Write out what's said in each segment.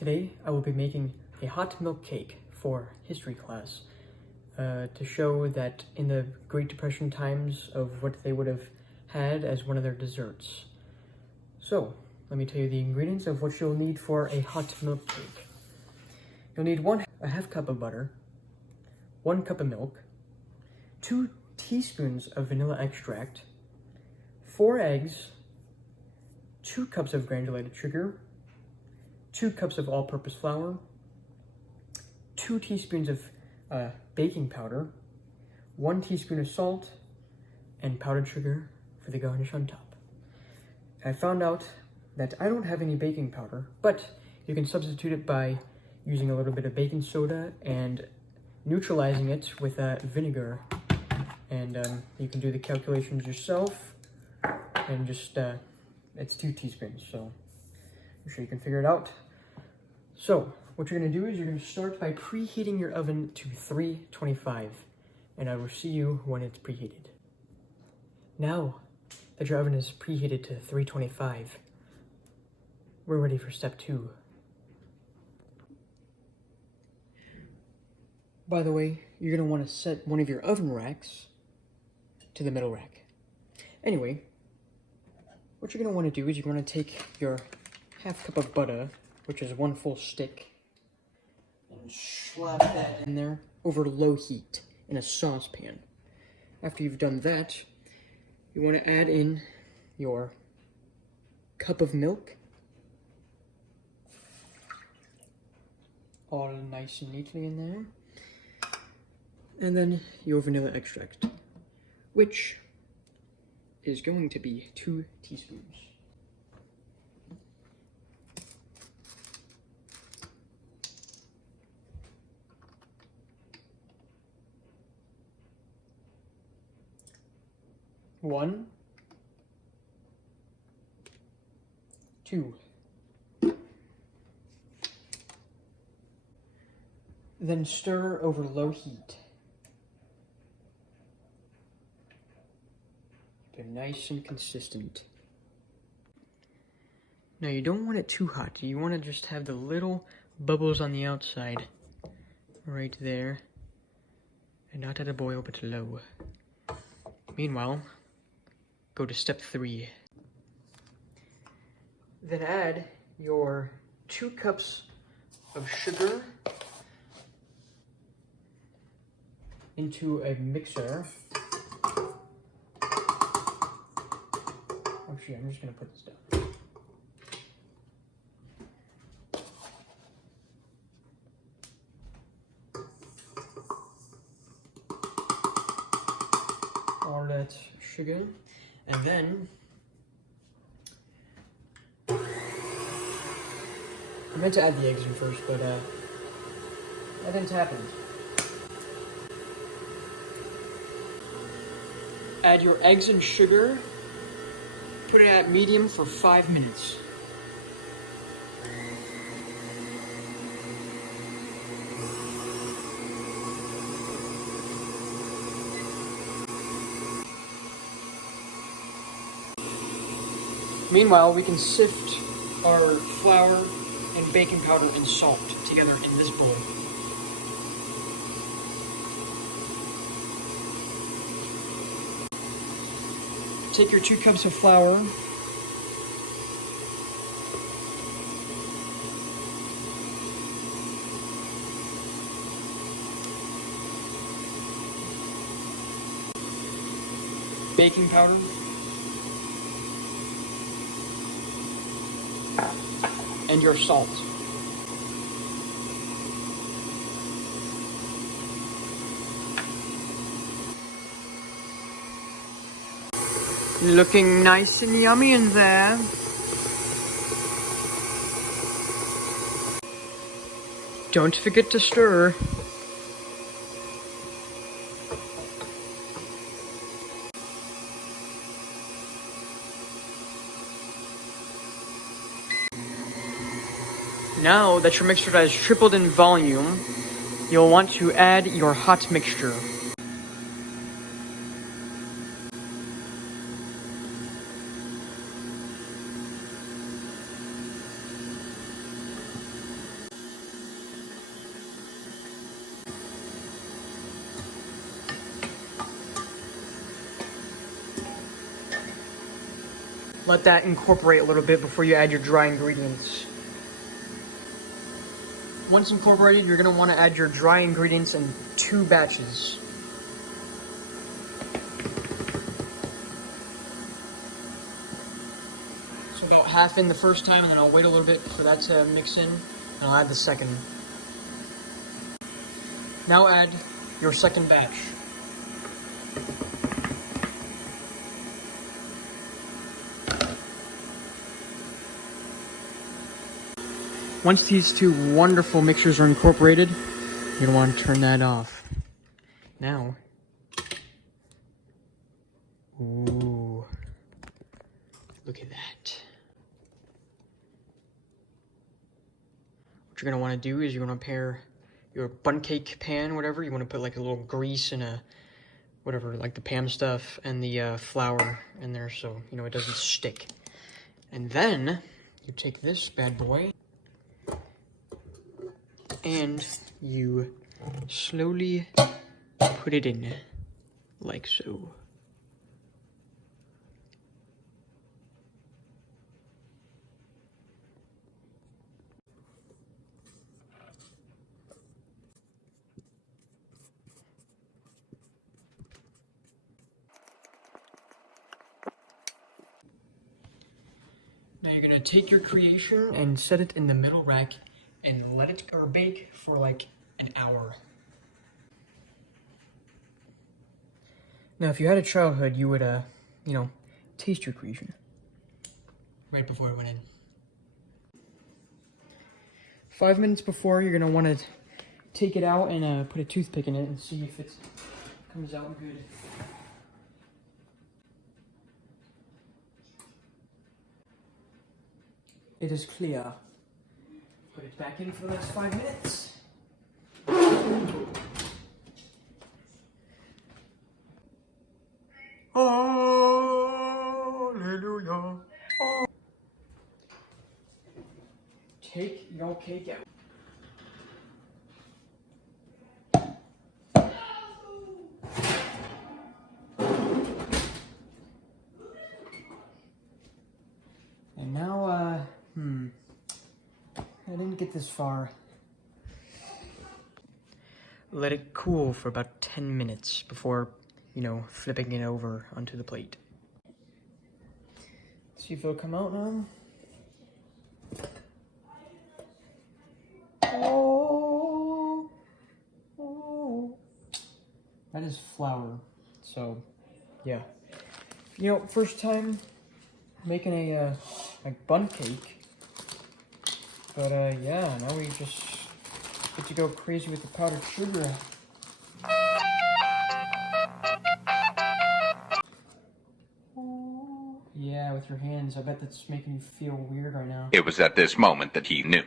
Today I will be making a hot milk cake for history class to show that in the Great Depression times of what they would have had as one of their desserts. So, let me tell you the ingredients of what you'll need for a hot milk cake. You'll need a half cup of butter, 1 cup of milk, 2 teaspoons of vanilla extract, 4 eggs, 2 cups of granulated sugar, 2 cups of all-purpose flour, 2 teaspoons of baking powder, 1 teaspoon of salt, and powdered sugar for the garnish on top. I found out that I don't have any baking powder, but you can substitute it by using a little bit of baking soda and neutralizing it with vinegar. And you can do the calculations yourself, and just, it's 2 teaspoons, so I'm sure you can figure it out. So, what you're going to do is you're going to start by preheating your oven to 325, and I will see you when it's preheated. Now that your oven is preheated to 325, we're ready for step 2. By the way, you're going to want to set one of your oven racks to the middle rack. Anyway, what you're going to want to do is you're going to take your half cup of butter, which is 1 full stick, and slap that in there over low heat in a saucepan. After you've done that, you want to add in your cup of milk, all nice and neatly in there, and then your vanilla extract, which is going to be 2 teaspoons. One, 2. Then stir over low heat. They're nice and consistent. Now you don't want it too hot. You want to just have the little bubbles on the outside, right there, and not at a boil but low. Meanwhile, go to step 3. Then add your 2 cups of sugar into a mixer. Actually, I'm just going to put this down. All that sugar, and then I meant to add the eggs in first, but that didn't happen. Add your eggs and sugar, put it at medium for 5 minutes. Meanwhile, we can sift our flour and baking powder and salt together in this bowl. Take your 2 cups of flour, baking powder, and your salt. Looking nice and yummy in there. Don't forget to stir. Now that your mixture has tripled in volume, you'll want to add your hot mixture. let that incorporate a little bit before you add your dry ingredients. Once incorporated, you're going to want to add your dry ingredients in 2 batches. So about half in the first time, and then I'll wait a little bit for that to mix in, and I'll add the second. Now add your second batch. Once these 2 wonderful mixtures are incorporated, you're gonna want to turn that off. Now, ooh, look at that. What you're gonna want to do is you're gonna pair your bun cake pan, whatever. You want to put like a little grease and a whatever, like the Pam stuff, and the flour in there, so you know it doesn't stick. And then you take this bad boy and you slowly put it in, like so. Now you're gonna take your creation and set it in the middle rack and let it bake for like an hour. Now, if you had a childhood, you would, you know, taste your creation right before it went in. 5 minutes before, you're gonna want to take it out and put a toothpick in it and see if it comes out good. It is clear. Put it back in for the next 5 minutes. Hallelujah. Oh. Take your cake out. And now, I didn't get this far. Let it cool for about 10 minutes before, you know, flipping it over onto the plate. See if it'll come out now. Oh, oh. That is flour, so yeah. You know, first time making a like bun cake. But yeah, now we just get to go crazy with the powdered sugar. Yeah, with your hands. I bet that's making you feel weird right now. It was at this moment that he knew.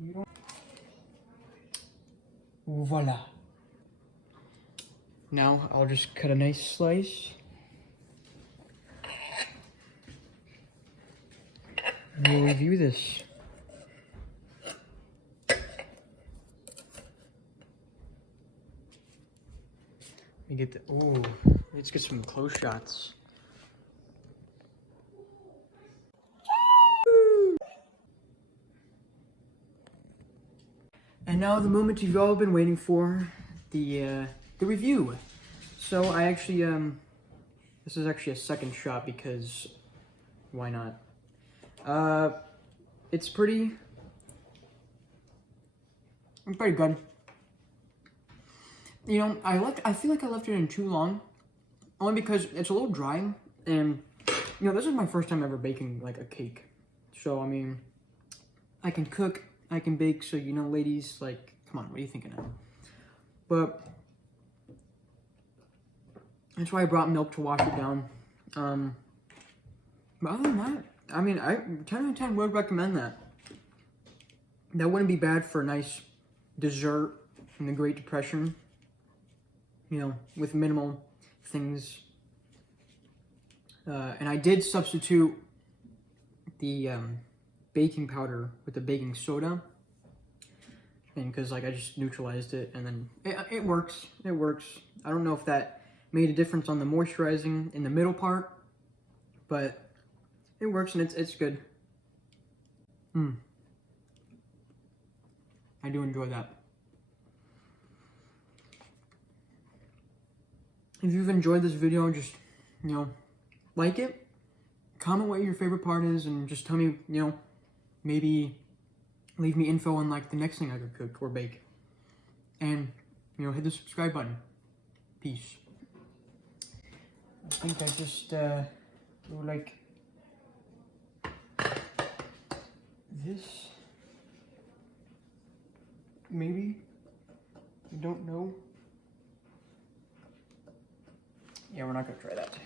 You don't... Voila. Now I'll just cut a nice slice. And we'll review this. Let me get the, ooh, let's get some close shots. And now the moment you've all been waiting for, the review. So I actually, this is actually a second shot because why not? It's pretty good. You know, I feel like I left it in too long, only because it's a little dry, and you know, this is my first time ever baking like a cake. So I mean, I can cook, I can bake, so you know, ladies, like, come on, what are you thinking of? But that's why I brought milk to wash it down. But other than that, I mean, I 10 out of 10 would recommend that. That wouldn't be bad for a nice dessert in the Great Depression. You know, with minimal things. And I did substitute the baking powder with the baking soda. And because like I just neutralized it, and then it works. It works. I don't know if that made a difference on the moisturizing in the middle part, but it works and it's good. I do enjoy that. If you've enjoyed this video, just, like it, comment what your favorite part is, and just tell me, maybe leave me info on like the next thing I could cook or bake. And, hit the subscribe button. Peace. I think I just do like this. Maybe. I don't know. Yeah, we're not gonna try that.